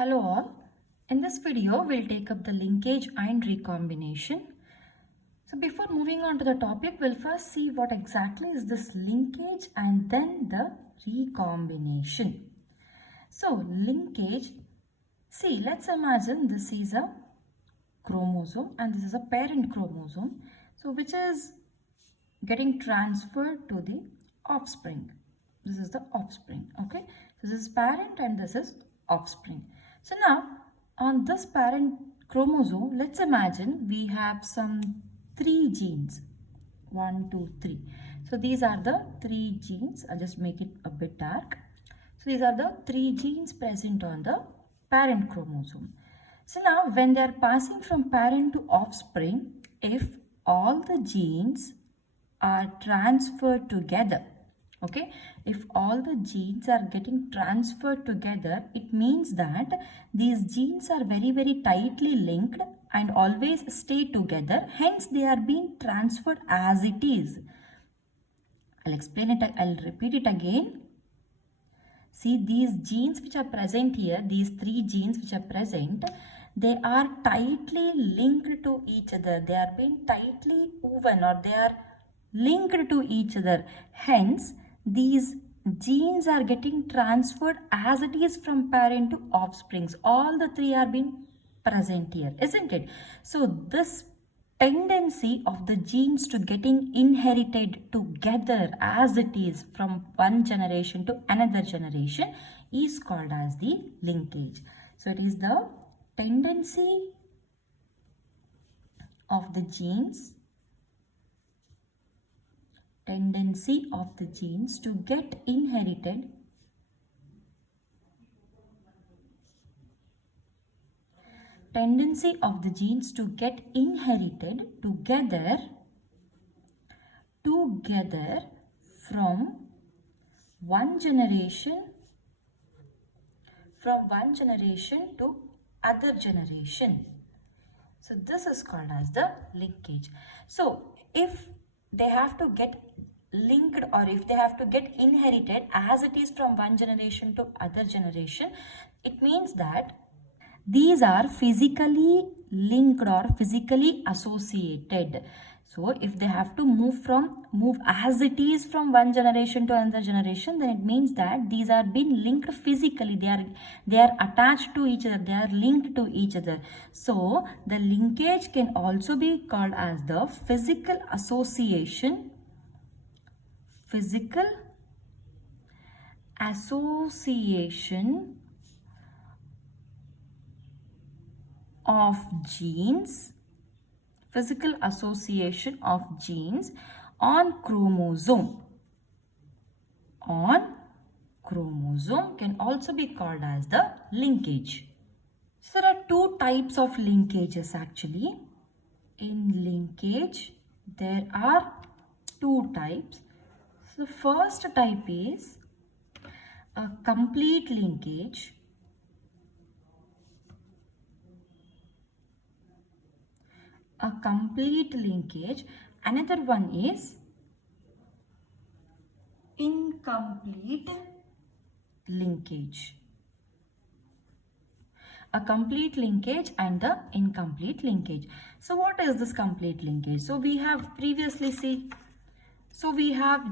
Hello all. In this video, we'll take up the linkage and recombination. So before moving on to the topic, we'll first see what exactly is this linkage and then the recombination. So linkage, see, let's imagine this is a chromosome and this is a parent chromosome. So which is getting transferred to the offspring. This is the offspring, okay? This is parent and this is offspring. So now on this parent chromosome, let's imagine we have some 3 genes. 1, 2, 3. So these are the 3 genes. I'll just make it a bit dark. So these are the 3 genes present on the parent chromosome. So now when they are passing from parent to offspring, if all the genes are transferred together, okay, if all the genes are getting transferred together, it means that these genes are very tightly linked and always stay together, hence they are being transferred as it is. I'll explain it, I'll repeat it again. See, these genes which are present here, these 3 genes which are present, they are tightly linked to each other. They are being tightly woven or they are linked to each other. Hence, these genes are getting transferred as it is from parent to offsprings. All the 3 are being present here, isn't it? So, this tendency of the genes to getting inherited together as it is from one generation to another generation is called as the linkage. So, it is the tendency of the genes to get inherited together from one generation to other generation. So this is called as the linkage. So if they have to get linked or if they have to get inherited as it is from one generation to other generation, it means that these are physically linked or physically associated. So if they have to move as it is from one generation to another generation, then it means that these are being linked physically. They are attached to each other. They are linked to each other. So the linkage can also be called as the physical association of genes on chromosome can also be called as the linkage. So there are 2 types of linkages actually. In linkage, there are 2 types. So the first type is a complete linkage. Another one is incomplete linkage. A complete linkage and the incomplete linkage. So what is this complete linkage? So we have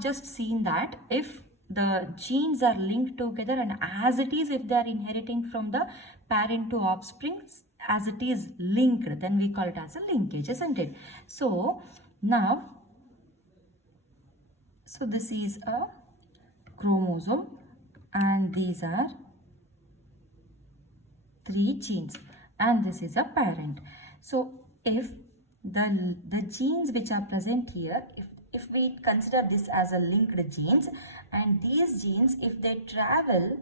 just seen that if the genes are linked together and as it is, if they are inheriting from the parent to offspring, as it is linked, then we call it as a linkage, isn't it? So now, so this is a chromosome and these are 3 genes and this is a parent. So if the genes which are present here, if we consider this as a linked genes, and these genes, if they travel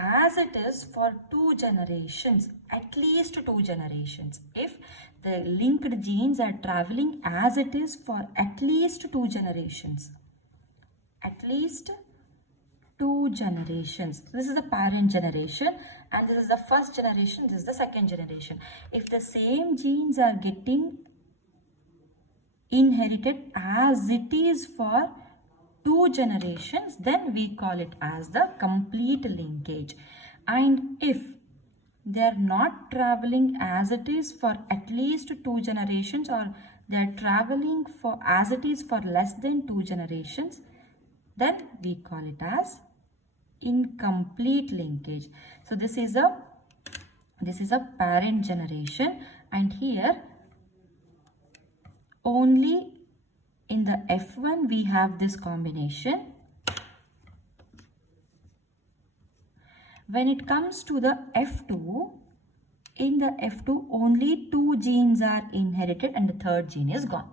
as it is for 2 generations, at least 2 generations, if the linked genes are traveling as it is for at least 2 generations, this is the parent generation and this is the first generation, this is the second generation. If the same genes are getting inherited as it is for 2 generations, then we call it as the complete linkage. And if they are not traveling as it is for at least 2 generations, or they are traveling for as it is for less than 2 generations, then we call it as incomplete linkage. So this is a parent generation, and here only in the F1 we have this combination. When it comes to the F2, in the F2 only 2 genes are inherited and the third gene is gone.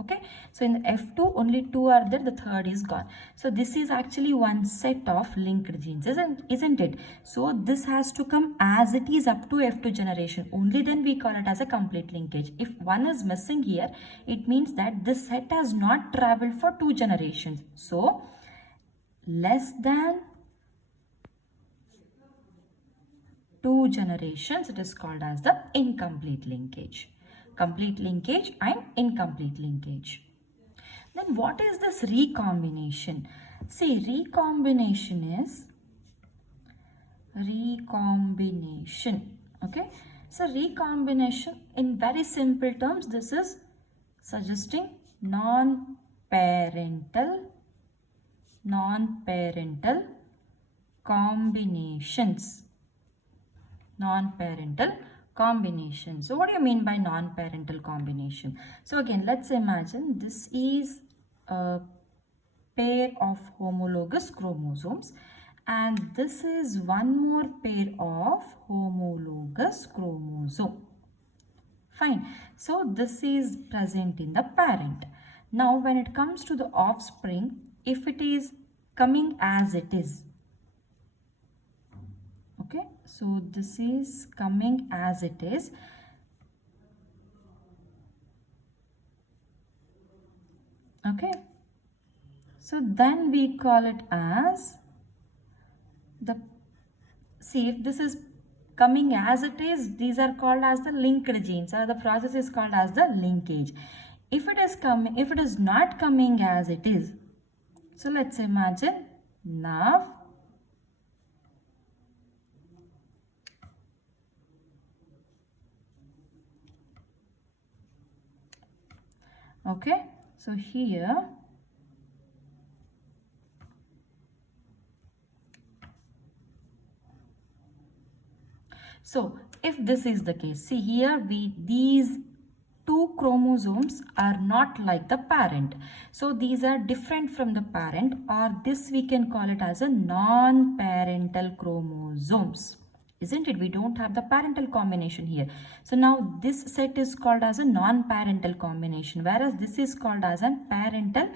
Okay, so in the F2 only 2 are there, the third is gone. So this is actually one set of linked genes, isn't it? So this has to come as it is up to F2 generation. Only then we call it as a complete linkage. If one is missing here, it means that this set has not traveled for 2 generations. So less than 2 generations, it is called as the incomplete linkage. Complete linkage and incomplete linkage. Then what is this recombination? See, recombination is okay. So recombination, in very simple terms, this is suggesting non-parental combinations. Non-parental combination. So what do you mean by non-parental combination? So again, let's imagine this is a pair of homologous chromosomes, and this is one more pair of homologous chromosome. Fine. So this is present in the parent. Now when it comes to the offspring, if it is coming as it is, okay, so this is coming as it is, okay, so then we call it as the, see, if this is coming as it is, these are called as the linked genes, or the process is called as the linkage. If it is not coming as it is, so let's imagine now, okay, so here so if this is the case, see here these 2 chromosomes are not like the parent. So these are different from the parent, or this we can call it as a non-parental chromosomes. Isn't it? We don't have the parental combination here. So now this set is called as a non-parental combination, whereas this is called as a parental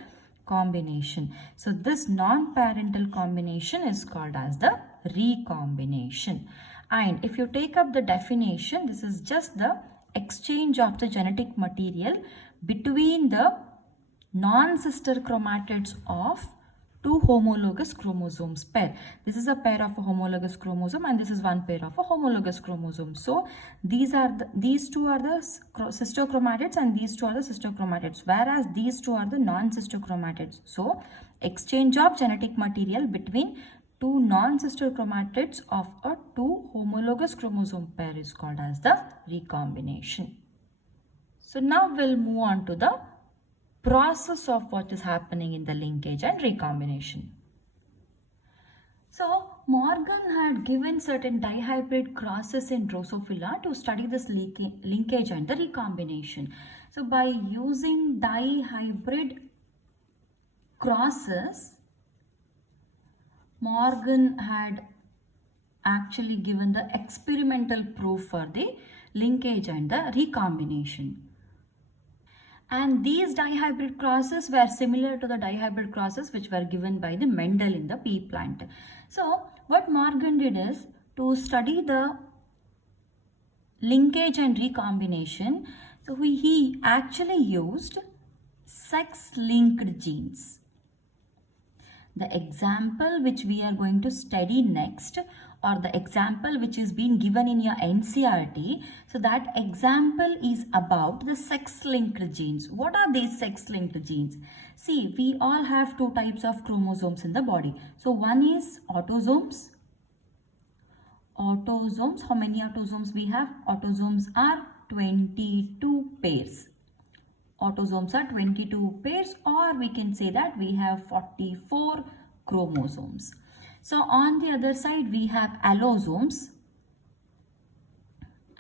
combination. So this non-parental combination is called as the recombination. And if you take up the definition, this is just the exchange of the genetic material between the non-sister chromatids of 2 homologous chromosomes pair. This is a pair of a homologous chromosome, and this is one pair of a homologous chromosome. So these two are the sister chromatids, and these two are the sister chromatids, whereas these two are the non-sister chromatids. So exchange of genetic material between 2 non-sister chromatids of a 2 homologous chromosome pair is called as the recombination. So now we'll move on to the process of what is happening in the linkage and recombination. So Morgan had given certain dihybrid crosses in Drosophila to study this linkage and the recombination. So by using dihybrid crosses, Morgan had actually given the experimental proof for the linkage and the recombination. And these dihybrid crosses were similar to the dihybrid crosses which were given by the Mendel in the pea plant. So what Morgan did is to study the linkage and recombination. So he actually used sex-linked genes. The example which we are going to study next, or the example which is being given in your NCERT, so that example is about the sex-linked genes. What are these sex-linked genes? See, we all have 2 types of chromosomes in the body. So one is autosomes autosomes. How many autosomes we have? Autosomes are 22 pairs. Autosomes are 22 pairs, or we can say that we have 44 chromosomes. So on the other side we have allosomes.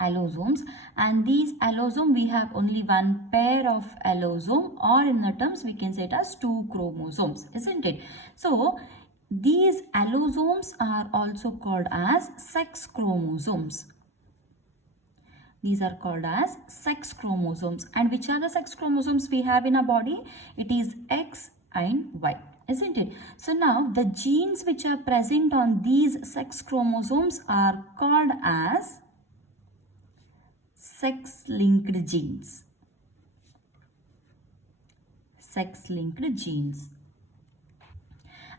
And these allosome, we have only one pair of allosome, or in the terms we can say it as 2 chromosomes, isn't it? So these allosomes are also called as sex chromosomes. These are called as sex chromosomes. And which are the sex chromosomes we have in our body? It is X and Y, isn't it? So now the genes which are present on these sex chromosomes are called as sex-linked genes. Sex-linked genes.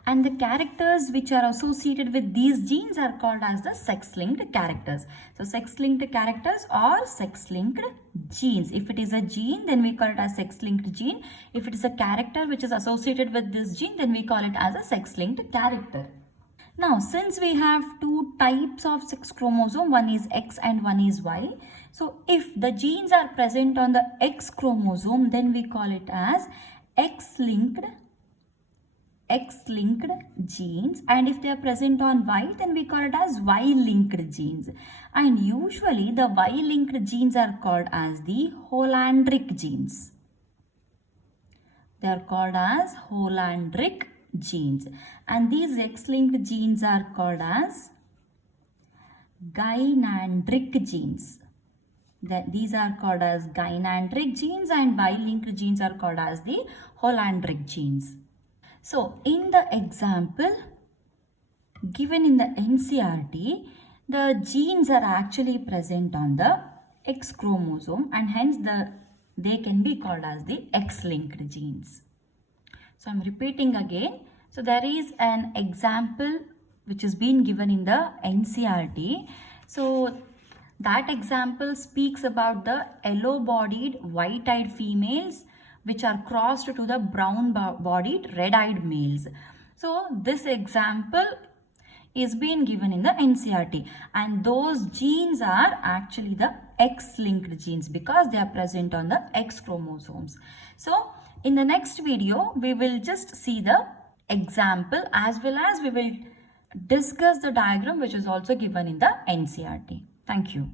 And the characters which are associated with these genes are called as the sex-linked characters. So sex-linked characters or sex-linked genes. If it is a gene, then we call it as sex-linked gene. If it is a character which is associated with this gene, then we call it as a sex-linked character. Now, since we have two types of sex chromosome, one is X and one is Y. So if the genes are present on the X chromosome, then we call it as X-linked genes, and if they are present on Y, then we call it as Y-linked genes. And usually the Y-linked genes are called as the Holandric genes. They are called as Holandric genes, and these X-linked genes are called as gynandric genes. These are called as gynandric genes, and Y-linked genes are called as the Holandric genes. So in the example given in the NCERT, the genes are actually present on the X chromosome, and hence they can be called as the X-linked genes. So I'm repeating again. So there is an example which is being given in the NCERT. So that example speaks about the yellow-bodied, white-eyed females which are crossed to the brown-bodied, red-eyed males. So this example is being given in the NCERT, and those genes are actually the X-linked genes because they are present on the X chromosomes. So in the next video, we will just see the example as well as we will discuss the diagram which is also given in the NCERT. Thank you.